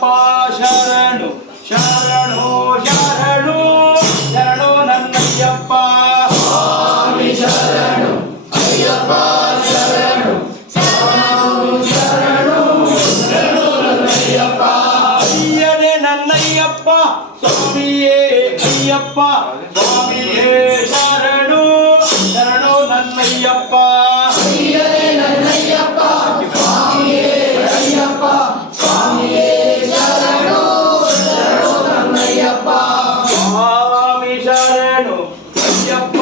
ನನ್ನಯ್ಯಪ್ಪ ಶರಣು ಶರಣು ಶರಣು ಶರಣು ನನ್ನಯ್ಯಪ್ಪ ಸ್ವಾಮಿ ಶರಣು ಅಯ್ಯಪ್ಪ ಶರಣು ಶರಣು ಶರಣು ನನ್ನಯ್ಯಪ್ಪ ಅಯ್ಯನೇ ನನ್ನಯ್ಯಪ್ಪ ಸ್ವಾಮಿಯೇ ಅಯ್ಯಪ್ಪ ಸ್ವಾಮಿಯೇ ಶರಣು ಶರಣು ನನ್ನಯ್ಯಪ್ಪ ಅಯ್ಯನೇ ನನ್ನಯ್ಯಪ್ಪ ಸ್ವಾಮಿಯೇ ಅಯ್ಯಪ್ಪ ಸ್ವಾಮಿಯೇ ಶರಣು ಶರಣು ನನ್ನಯ್ಯಪ್ಪ ಸ್ವಾಮಿ ಶರಣು ಅಯ್ಯಪ್ಪ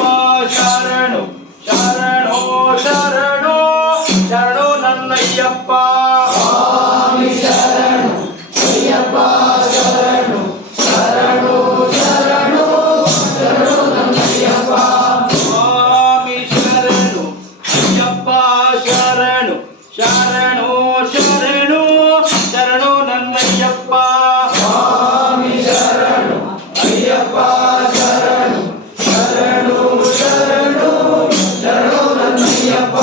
ಶರಣು ಶರಣು ಶರಣು ಶರಣು ನನ್ನಯ್ಯಪ್ಪ ಸ್ವಾಮಿ ಶರಣು ಅಯ್ಯಪ್ಪ ಶರಣು ಶರಣು ಶರಣು ಶರಣು ನನ್ನಯ್ಯಪ್ಪ ಸ್ವಾಮಿ ಶರಣು ಅಯ್ಯಪ್ಪ ಶರಣು ಶರಣು ಶರಣು ಶರಣು ನನ್ನಯ್ಯಪ್ಪ ಸ್ವಾಮಿ ಶರಣು ಅಯ್ಯಪ್ಪ ಶರಣು ಶರಣು ಶರಣು ಶರಣು ನನ್ನಯ್ಯಪ್ಪ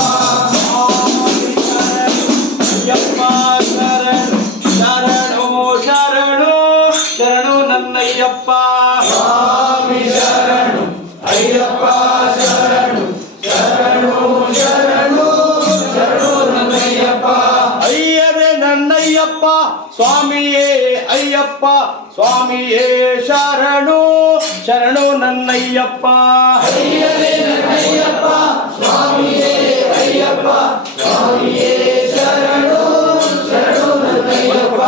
ಸ್ವಾಮಿ ಶರಣು ಅಯ್ಯಪ್ಪ ಶರಣು ಶರಣು ಶರಣು ಶರಣು ನನ್ನಯ್ಯಪ್ಪ ಸ್ವಾಮಿ ಶರಣು ಅಯ್ಯಪ್ಪ ಶರಣು ಶರಣು ಶರಣು ಶರಣು ನನ್ನಯ್ಯಪ್ಪ ಅಯ್ಯನೇ ನನ್ನಯ್ಯಪ್ಪ ಸ್ವಾಮಿಯೇ ಅಯ್ಯಪ್ಪ ಸ್ವಾಮಿಯೇ ಶರಣು ಶರಣು ನನ್ನಯ್ಯಪ್ಪ ಅಯ್ಯನೇ ನನ್ನಯ್ಯಪ್ಪ ಸ್ವಾಮಿಯೇ ಅಯ್ಯಪ್ಪ ಸ್ವಾಮಿಯೇ ಶರಣು ಶರಣು ನನ್ನಯ್ಯಪ್ಪ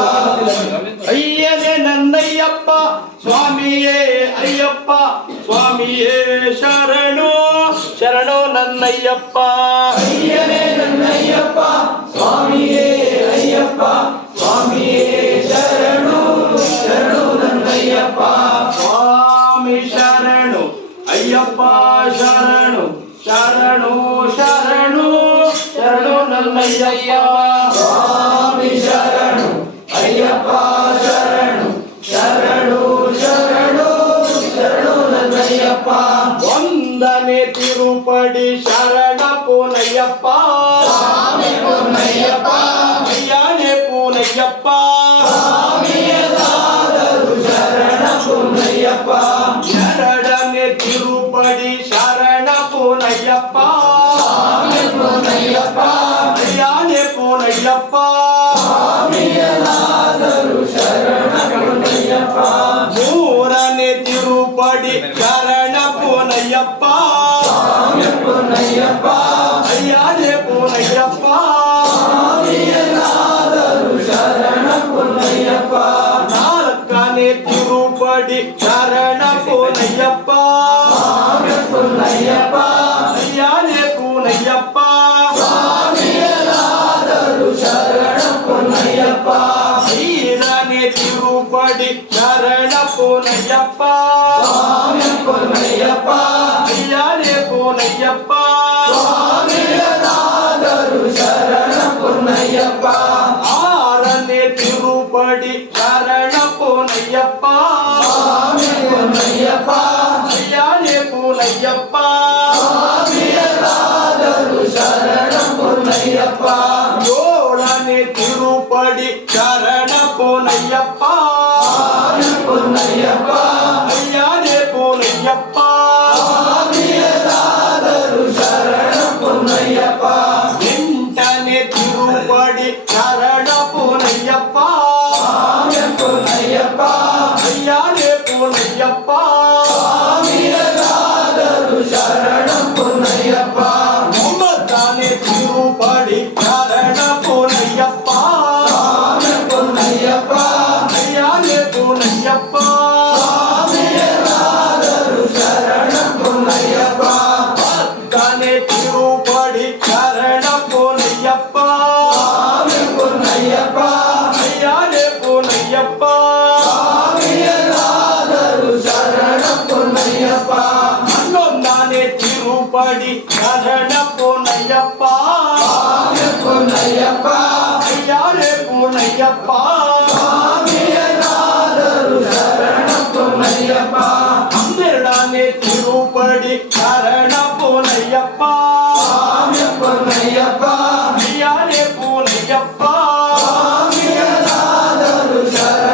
ಅಯ್ಯನೇ ನನ್ನಯ್ಯಪ್ಪ ಸ್ವಾಮಿಯೇ ಅಯ್ಯಪ್ಪ ಸ್ವಾಮಿಯೇ ಶರಣು ಶರಣು ನನ್ನಯ್ಯಪ್ಪ ಅಯ್ಯನೇ ನನ್ನಯ್ಯಪ್ಪ ಸ್ವಾಮಿಯೇ ಅಯ್ಯಪ್ಪ ಸ್ವಾಮಿಯೇ ಶರಣು ಶರಣು ನನ್ನಯ್ಯಪ್ಪ ಸ್ವಾಮಿ ಶರಣು ಅಯ್ಯಪ್ಪ ಶರಣು ಶರಣು ಶರಣು ಶರಣು ನನ್ನಯ್ಯಪ್ಪ ಸ್ವಾಮಿ ಶರಣು ಅಯ್ಯಪ್ಪ ಶರಣು ಶರಣು ಶರಣು ಶರಣು ನನ್ನಯ್ಯಪ್ಪ ವಂದನೆ ತಿರುಪಡಿ ಶರಣ ಪೂನಯ್ಯಪ್ಪ ಸ್ವಾಮಿ ಪೂರ್ಣಯ್ಯಪ್ಪ ಅಯ್ಯನೇ ಪೂನಯ್ಯಪ್ಪ ಸ್ವಾಮಿಯದಾದರು ಶರಣ ಪೂರ್ಣಯ್ಯಪ್ಪ ಎರಡನೇ ತಿರುಪಡಿ ಶರಣ ಪೂನಯ್ಯಪ್ಪ ಸ್ವಾಮಿ ಪೂರ್ಣಯ್ಯಪ್ಪ ಅಯ್ಯನೇ ಪೂನಯ್ಯಪ್ಪ ಸ್ವಾಮಿಯದಾದರು ಶರಣ ಪೂರ್ಣಯ್ಯಪ್ಪ ಮೂರನೇ ತಿರುಪಡಿ ಶರಣ ಪೂನಯ್ಯಪ್ಪ ಸ್ವಾಮಿ ಪೂರ್ಣಯ್ಯಪ್ಪ ಅಯ್ಯನೇ ಪೂನಯ್ಯಪ್ಪ ಸ್ವಾಮಿಯದಾದರು ಶರಣ ಪೂರ್ಣಯ್ಯಪ್ಪ ನಾಲ್ಕನೇ ತಿರುಪಡಿ ಶರಣ ಪೂನಯ್ಯಪ್ಪ ಸ್ವಾಮಿ ಪೂರ್ಣಯ್ಯಪ್ಪ ಅಯ್ಯನೇ ಪೂನಯ್ಯಪ್ಪ ಸ್ವಾಮಿಯದಾದರು ಶರಣ ಪೂರ್ಣಯ್ಯಪ್ಪ ಐದನೇ ತಿರುಪಡಿ ಶರಣ ಪೂನಯ್ಯಪ್ಪ ಸ್ವಾಮಿ ಪೂರ್ಣಯ್ಯಪ್ಪ ಅಯ್ಯನೇ ಪೂನಯ್ಯಪ್ಪ ಸ್ವಾಮಿಯದಾದರು ಶರಣ ಪೂರ್ಣಯ್ಯಪ್ಪ ಆರನೇ ತಿರುಪಡಿ ಶರಣ ಪೂನಯ್ಯಪ್ಪ ಸ್ವಾಮಿ ಪೂರ್ಣಯ್ಯಪ್ಪ ಅಯ್ಯನೇ ಪೂನಯ್ಯಪ್ಪ ಸ್ವಾಮಿಯದಾದರು ಶರಣ ಪೂರ್ಣಯ್ಯಪ್ಪ ಏಳನೇ ತಿರುಪಡಿ ಶರಣ ಪೂನಯ್ಯಪ್ಪ ಸ್ವಾಮಿ ಪೂರ್ಣಯ್ಯಪ್ಪ ಅಯ್ಯನೇ ಪೂನಯ್ಯಪ್ಪ ಸ್ವಾಮಿಯದಾದರು ಶರಣ ಪೂರ್ಣಯ್ಯಪ್ಪ ಎಂಟನೇ ತಿರುಪಡಿ ಶರಣ ಪೂನಯ್ಯಪ್ಪ ಸ್ವಾಮಿ ಪೂರ್ಣಯ್ಯಪ್ಪ ಅಯ್ಯನೇ ಪೂನಯ್ಯಪ್ಪ ಸ್ವಾಮಿಯದಾದರು ಶರಣ ಪೂರ್ಣಯ್ಯಪ್ಪ ಒಂಬತ್ತನೇ ತಿರುಪಡಿ ಶರಣ ಪೂನಯ್ಯಪ್ಪ ಸ್ವಾಮಿ ಪೂರ್ಣಯ್ಯಪ್ಪ ಅಯ್ಯನೇ ಪೂನಯ್ಯಪ್ಪ ಸ್ವಾಮಿಯದಾದರು ಶರಣ ಪೂರ್ಣಯ್ಯಪ್ಪ ಹತ್ತನೇ ತಿರುಪಡಿ ಶರಣ ಪೂನಯ್ಯಪ್ಪ ಸ್ವಾಮಿ ಪೂರ್ಣಯ್ಯಪ್ಪ ಅಯ್ಯನೇ ಪೂನಯ್ಯಪ್ಪ ಸ್ವಾಮಿಯದಾದರು ಶರಣ ಪೂರ್ಣಯ್ಯಪ್ಪ ಹನ್ನೊಂದನೇ ತಿರುಪಡಿ ಶರಣ ಪೂನಯ್ಯಪ್ಪ ಸ್ವಾಮಿ ಪೂರ್ಣಯ್ಯಪ್ಪ ಅಯ್ಯನೇ ಪೂನಯ್ಯಪ್ಪ ಸ್ವಾಮಿಯದಾದರು ಶರಣ ಪೂರ್ಣಯ್ಯಪ್ಪ ಹನ್ನೆರಡನೇ ತಿರುಪಡಿ ಶರಣ ಪೂನಯ್ಯಪ್ಪ ಸ್ವಾಮಿ ಪೂರ್ಣಯ್ಯಪ್ಪ ಅಯ್ಯನೇ ಪೂನಯ್ಯಪ್ಪ ಸ್ವಾಮಿಯದಾದರು ಶರಣ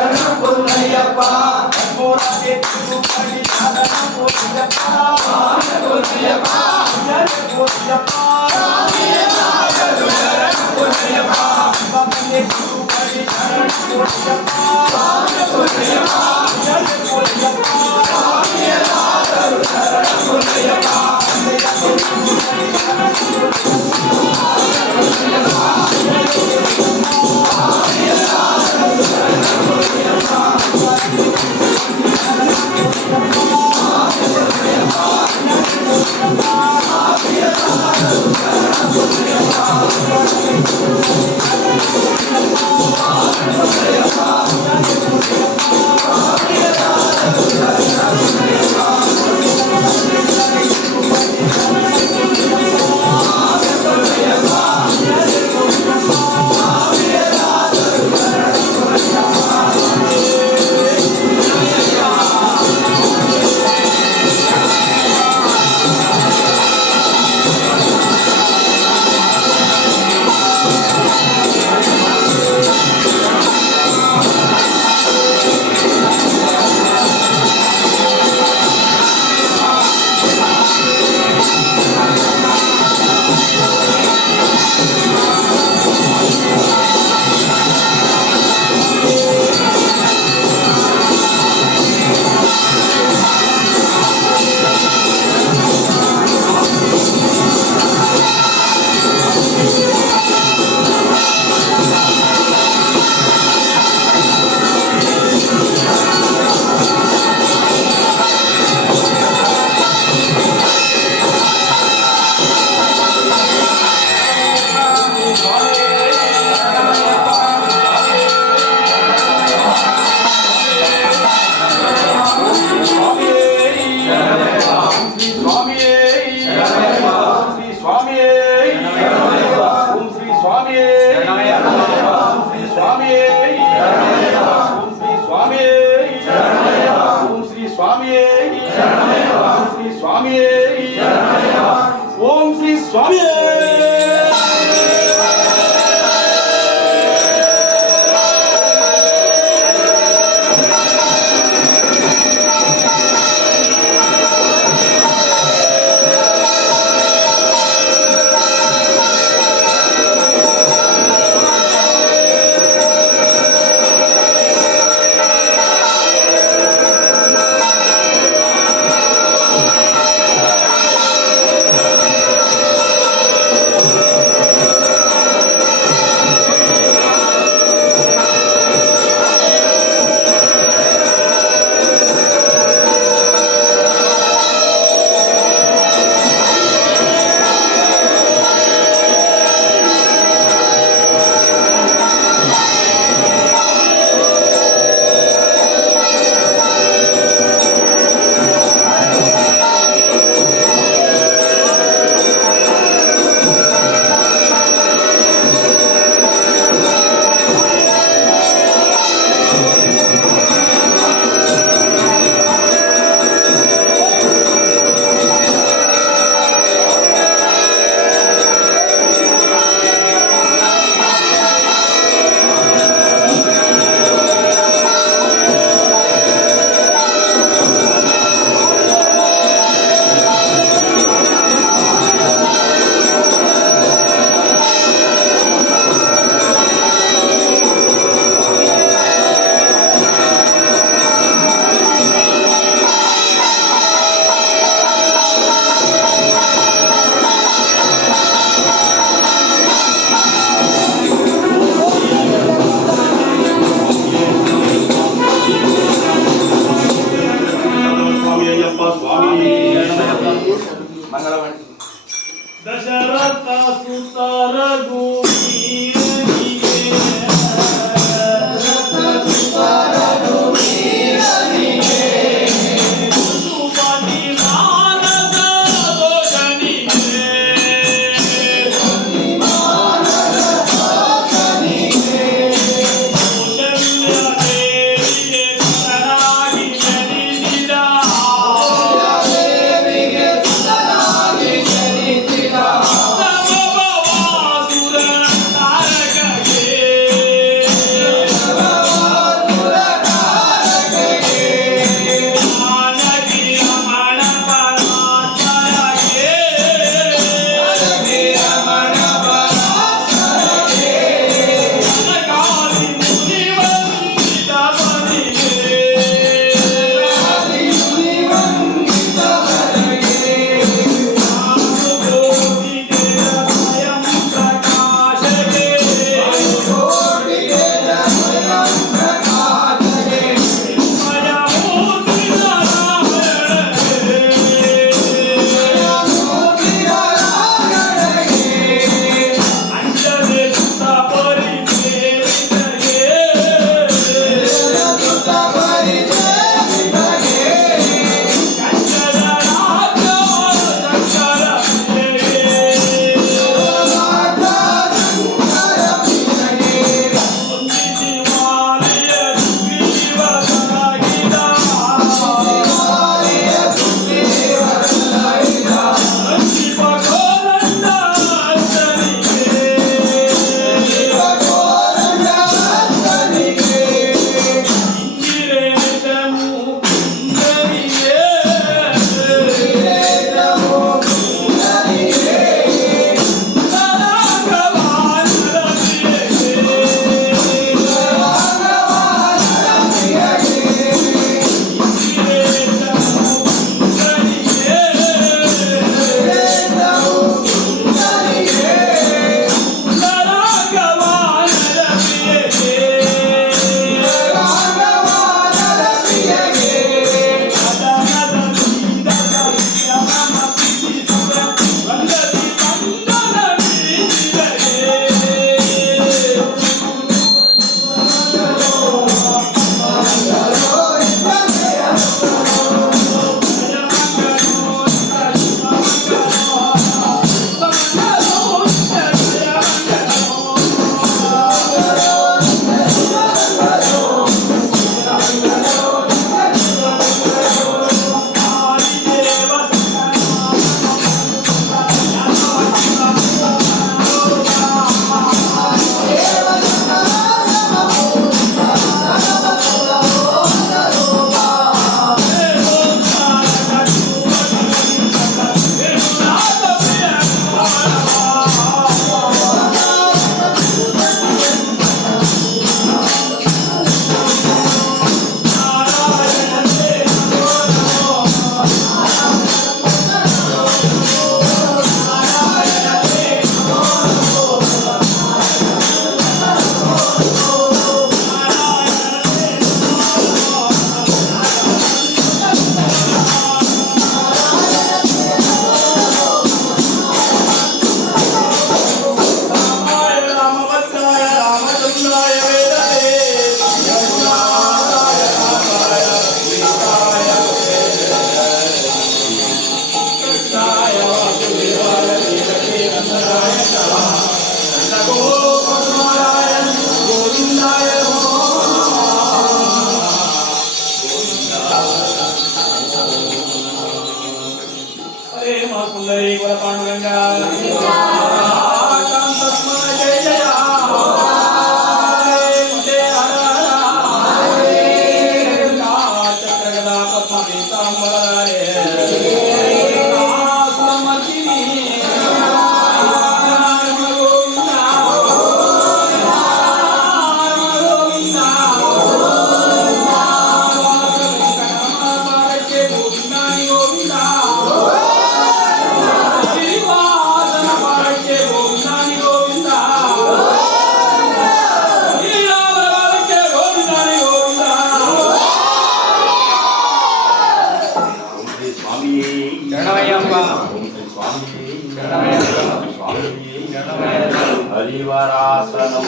परिवरासनं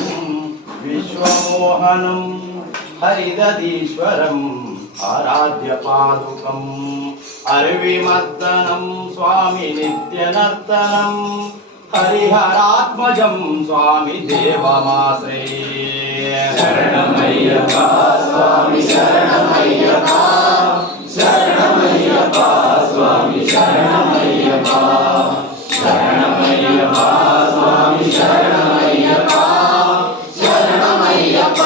विश्वमोहनं हरिदधीश्वरम् आराध्यपादुकम् अर्विमर्दनं स्वामी नित्यनर्तनं हरिहरात्मजं स्वामी देवमाश्रये शरणमय्यप्प स्वामी शरणमय्यप्प शरणमय्यप्प स्वामी शरणमय्यप्प शरणमय्यप्प स्वामी शरणमय्यप्प शरणमय्यप्प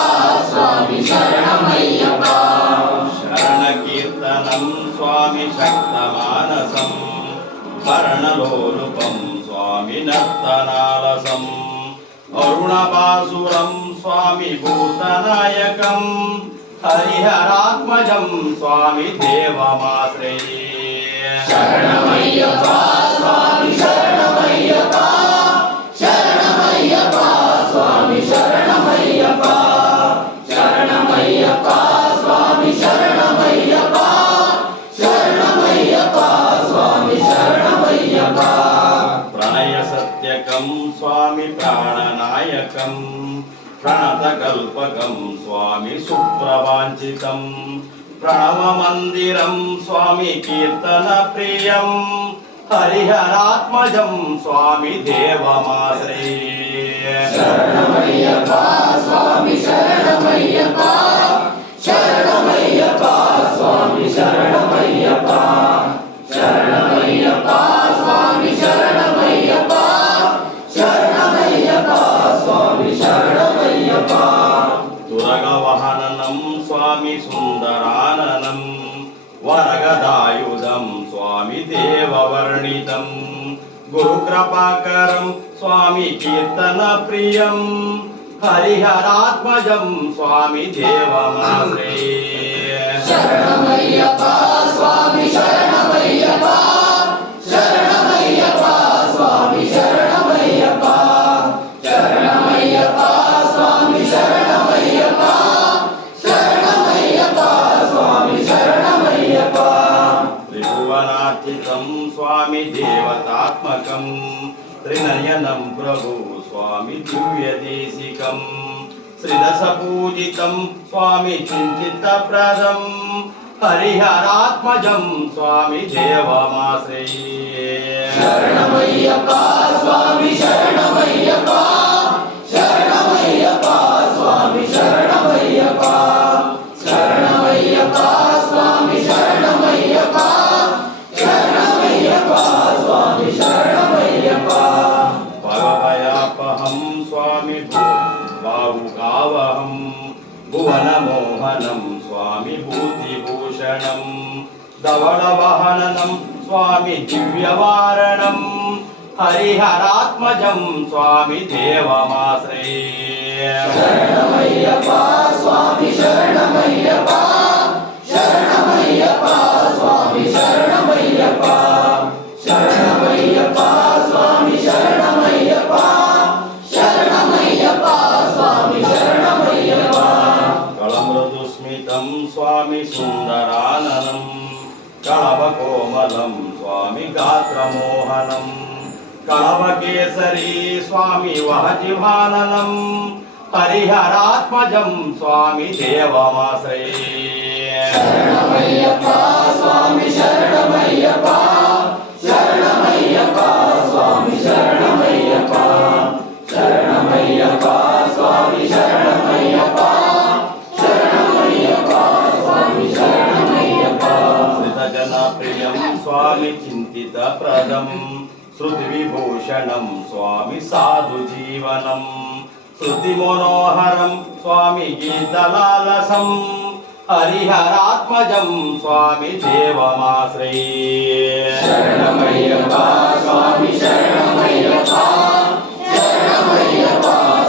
स्वामी शरणमय्यप्प शरणकीर्तनं स्वामी शक्तमानसं वर्णलोलुपं स्वामी नर्तनालसम् अरुणपासुरं स्वामी भूतनायकं हरिहरात्मजं स्वामी देवमाश्रये शरणमय्यप्प स्वामी शरणमय्यप्प शरणमय्यप्प स्वामी शरणमय्यप्प शरणमय्यप्प स्वामी शरणमय्यप्प शरणमय्यप्प स्वामी शरणमय्यप्प प्रणय सत्यकं स्वामी प्राणनायकं प्रणतकल्पकं स्वामी सुप्रवाञ्छितं प्रणवमन्दिरं स्वामी कीर्तनप्रियं हरिहरात्मजं स्वामी देवमाश्रये शरणमय्यप्प स्वामी शरणमय्यप्प शरणमय्यप्प स्वामी शरणमय्यप्प शरणमय्यप्प स्वामी शरणमय्यप्प शरणमय्यप्प स्वामी शरणमय्यप्प तुरगवहननं स्वामी सुन्दराननं वरगदायुधं स्वामी देववर्णितं गुरुकृपाकरं स्वामी कीर्तनप्रियं हरिहरात्मजं स्वामी देवमाश्रये शरणमय्यप्प स्वामी शरणमय्यप्प शरणमय्यप्प स्वामी शरणमय्यप्प शरणमय्यप्प स्वामी शरणमय्यप्प शरणमय्यप्प स्वामी शरणमय्यप्प त्रिभुवनार्चितं स्वामी देवतात्मकं त्रिनयनं प्रभु स्वामी दिव्यदेशिकं श्रीदशपूजितं स्वामी चिन्तितप्रदं हरिहरात्मजं स्वामी देवमाश्रये शरणमय्यप्प स्वामी शरणमय्यप्प शरणमय्यप्प स्वामी शरणमय्यप्प शरणमय्यप्प स्वामी शरणमय्यप्प शरणमय्यप्प स्वामी शरणमय्यप्प भवभयापहं स्वामी भावुकावहं भुवनमोहनं स्वामी भूतिभूषणं धवलवहननं स्वामी दिव्यवारणं हरिहरात्मजं स्वामी देवमाश्रये शरणमय्यप्प स्वामी शरणमय्यप्प शरणमय्यप्प स्वामी शरणमय्यप्प शरणमय्यप्प स्वामी शरणमय्यप्प शरणमय्यप्प स्वामी शरणमय्यप्प कलमृदुस्मितं स्वामी सुन्दराननं कलवकोमलं स्वामी गात्रमोहनं कलवकेसरी स्वामी वहजिभाननं हरिहरात्मजं स्वामी देवमाश्रये शरणमय्यप्प स्वामी शरणमय्यप्प शरणमय्यप्प स्वामी शरणमय्यप्प शरणमय्यप्प स्वामी शरणमय्यप्प शरणमय्यप्प स्वामी शरणमय्यप्प श्रितजनप्रियं स्वामी चिन्तितप्रदं श्रुतिविभूषणं स्वामी साधुजीवनं श्रुतिमनोहरं स्वामी गीतलालसं हरिहरात्मजं स्वामी देवमाश्रये शरणमय्यप्प स्वामी शरणमय्यप्प शरणमय्यप्प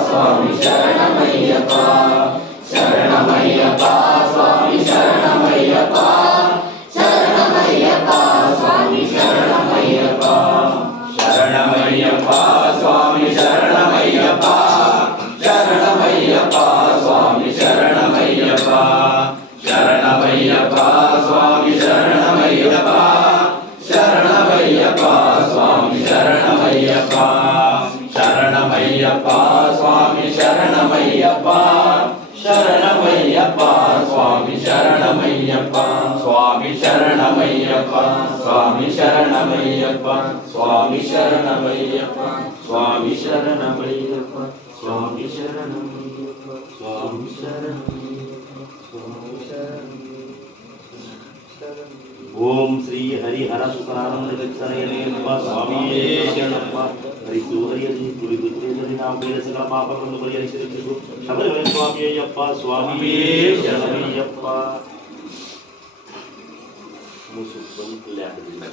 स्वामी शरणमय्यप्प शरणमय्यप्प स्वामी शरणमय्यप्प शरणमय्यप्प स्वामी शरणमय्यप्प शरणमय्यप्प स्वामी शरणमय्यप्प शरणमय्यप्प स्वामी शरणमय्यप्प शरणमय्यप्प स्वामी शरणमय्यप्प शरणमय्यप्प स्वामी शरणमय्यप्प ಸ್ವಾಮಿ ಶರಣಮಯ್ಯಪ್ಪ ಶರಣಮಯ್ಯಪ್ಪ ಸ್ವಾಮಿ ಶರಣಮಯ್ಯಪ್ಪ ಸ್ವಾಮಿ ಶರಣಮಯ್ಯಪ್ಪ ಸ್ವಾಮಿ ಶರಣಮಯ್ಯಪ್ಪ ಸ್ವಾಮಿ ಶರಣಮಯ್ಯಪ್ಪ ಸ್ವಾಮಿ ಶರಣಮಯ್ಯಪ್ಪ ಸ್ವಾಮಿ ಶರಣಮಯ್ಯಪ್ಪ ಸ್ವಾಮಿ ಶರಣಮಯ್ಯಪ್ಪ ಸ್ವಾಮಿ ಓಂ ಶ್ರೀ ಹರಿಹರ ಸುಖಾನಂದ ಗಚ್ಚನಯನೇಪ್ಪ ಸ್ವಾಮಿಯೇ ಶರಣಪ್ಪ ಹರಿಸು ಹರಿಯರಿ ಕುರಿದು ತಿಳಿದರೆ ನಾವು ಬೇರೆ ಸಕಲ ಪಾಪಗಳನ್ನು ಪರಿಹರಿಸಿ ರಕ್ಷಿಸು ಶಬರಿಮಲೆ ಸ್ವಾಮಿಯಯ್ಯಪ್ಪ ಸ್ವಾಮಿಯೇ ಶರಣಮಯ್ಯಪ್ಪ ಮುಸುಕು ಲ್ಯಾಪದಿಂದ